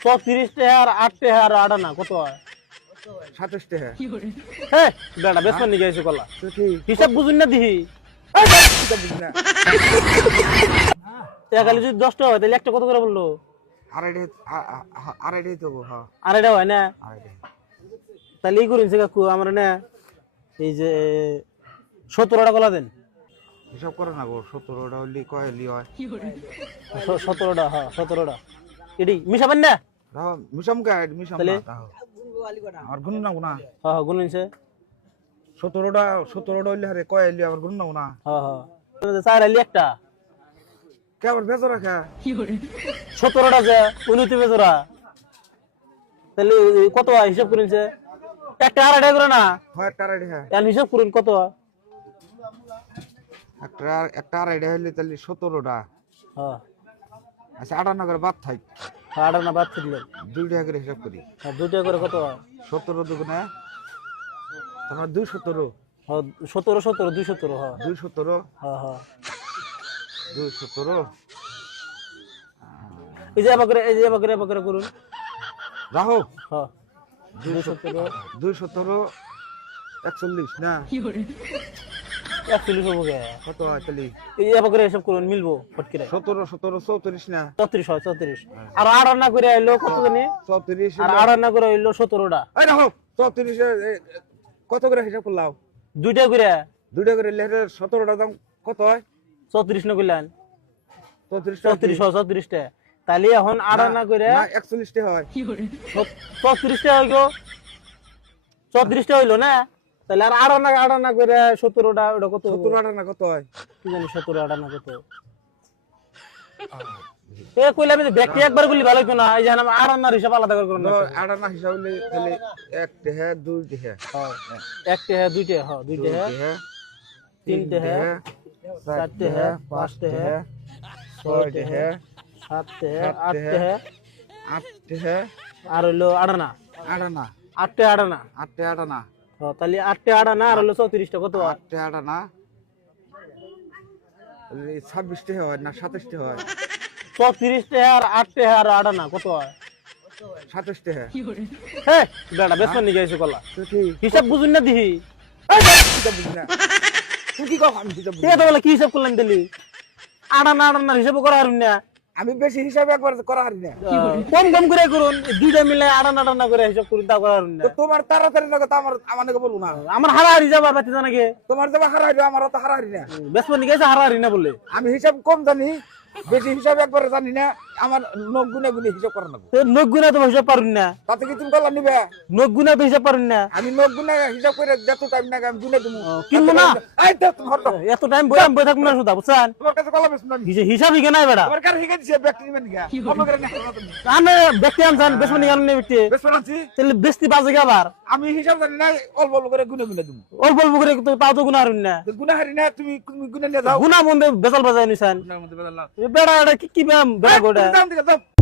চৌত্রিশ টাকা আর আট টাকা আর আট আনা কত হয়? সাতাশ টাকা হ্যাঁ বেটা বেশ নিয়ে গেছে কলা। হিসাব বুঝুন না দিহি। এই দেখ, এটা বুঝি না। টাকা যদি দশ টাকা হয় তাহলে একটা কত করে বলল? আড়াইটে আড়াইটাই দেবো হ্যাঁ। হয় না? আড়াইটাই। তাহলে এই করুন কাকু আমার না এই যে সতেরোটা কলা দেন। হিসাব করে না গো সতেরোটা কয় হলি হয়? সতেরোটা হ্যাঁ সতেরোটা। এটি মিশাবেন না? মিশাম মিশাম তাহলে? না হ্যাঁ হ্যাঁ হইলে আরে কয় হলি আবার গুণ না। গুনা হ্যাঁ। চার আলি একটা। কে আবার বেজো রাখা সতেরোটা যে উনিতে বেজোরা তাহলে এই কত হয় হিসাব করুন সে একটা আড়াইটা করে না? হয় একটা হ্যাঁ। এখন হিসাব করুন কত? হয় একটা একটা হইলে তাহলে সতেরোটা। হ্যাঁ। আচ্ছা আটান্ন করে বাদ থাক। আড়াই না বাদ থাকলেন দুই টাকা করে হিসাব করি। হ্যাঁ দুইটা করে কত? হয় সতেরো দুগুণে তোমার দুই সতেরো। হ্যাঁ সতেরো সতেরো দুই সতেরো হ্যাঁ। দুই সতেরো। হ্যাঁ হ্যাঁ। দুই সতেরো। এই যে করে এই যে এবার করে করুন। রাহো হ্যাঁ। দুই সতেরো। দুই সতেরো একচল্লিশ না? একচল্লিশ হব কত হয় তাহলে এই করে এসব করুন মিলবো ফটকিরে। সতেরো সতেরো চৌত্রিশ না? চৌত্রিশ হয় চৌত্রিশ। আর আট আনা করে আইলো কত জানি? চৌত্রিশ আর আট আনা করে আইলো সতেরোটা। এই রাহো চৌত্রিশে এ, এ, কত করে হিসাব করলাম? দুইটা করে। দুইটা করে লেহের সতেরোটা দাম কত হয়? চৌত্রিশ না করলেন? চৌত্রিশ চৌত্রিশ হয় চৌত্রিশটা। তাহলে এখন আট করে একচল্লিশটা হয়। চৌত্রিশটা হইল চৌত্রিশটা হইল না? তাহলে আর আট আনা আট আনা করে সতেরোটা ওটা কত? সতেরো আটা কত হয়? কি জানি সতেরো আট আনা কত? এ কইলে আমি ব্যক্তি একবার বলি ভালো হইতো না এই যে আমি আট আনার হিসাব আলাদা করে করুন না। আটানা হিসাব হলে তাহলে এক টেহা দুই টেহা হ্যাঁ। একটা হ্যাঁ দুইটা হ্যাঁ হ্যাঁ টেহা তিনটে হ্যাঁ চারটে হ্যাঁ পাঁচটে হ্যাঁ ছয় টেহা সাতটে হ্যাঁ আটটে হ্যাঁ আট টেহা আর হইল আটানা আটানা আটটে আটানা আটটে হ্যাঁ, তাহলে আটটে আটানা আর হলো চৌত্রিশটা কত? হয়? আটটে আটানা ছাব্বিশটে হয় না সাতাশটে হয়? চৌত্রিশটা আর আটটে আর আটানা কত হয়? সাতাশটে হয়। হ্যাঁ বেটা বেশ নিয়ে গেছে কলা। হিসাব বুঝুন না দিহি। এই দেখ, এটা না। তুই কি কখ আমি সেটা বুঝি ঠিক আছে বলে কি হিসাব দিলি হিসাব করা হারুন না। আমি বেশি হিসাবে একবার করা হারি না। কম কম করে করুন দুইটা মিলে আড়ান আড়ান করে হিসাব করুন তা করা হারুন না। তোমার তাড়াতাড়ি লাগে আমার আমাকে বলব না? আমার হারা হারি যাবার বাতি জানাকে তোমার যাবা হারা হারি আমার তো হারা হারি না। বেশ গেছে হারা হারি না বলে আমি হিসাব কম জানি বেশি হিসাবে একবার জানি না। আমার নখ গুনে গুনে হিসাব করা নেব। নখ গুনা তো হিসাব পারুন না। তাতে কি তুমি কলা নিবে? নখ গুনা হিসাব পারুন না। আমি নখ গুনে হিসাব করে যত টাইম না আমি গুনে কিনবো না? এই তো তোমার এত টাইম বই বই থাকব না শুধু বুঝছেন? তোমার কাছে কলা বেশ না হিসেব হিগে নাই তোমার কাছে হিগে দিছে ব্যক্তি নিবেন গা কম করে? না আমি ব্যক্তি আনছেন বেশ মানে গান বেশ আনছি তাহলে বেশি বাজে আমি হিসাব জানি না অল্প অল্প করে গুনে গুনে অল্প অল্প করে তো তাও তো গুনা হারুন না গুনা হারি না তুমি তুমি গুনে নিয়ে যাও। গুনা বন্ধে বেসাল বাজায় নিছেন। গুনার মধ্যে বেদাল না। বেড়া এটা কি কি ব্যায়াম? বেড়া গোটা। দাম দিকে দাও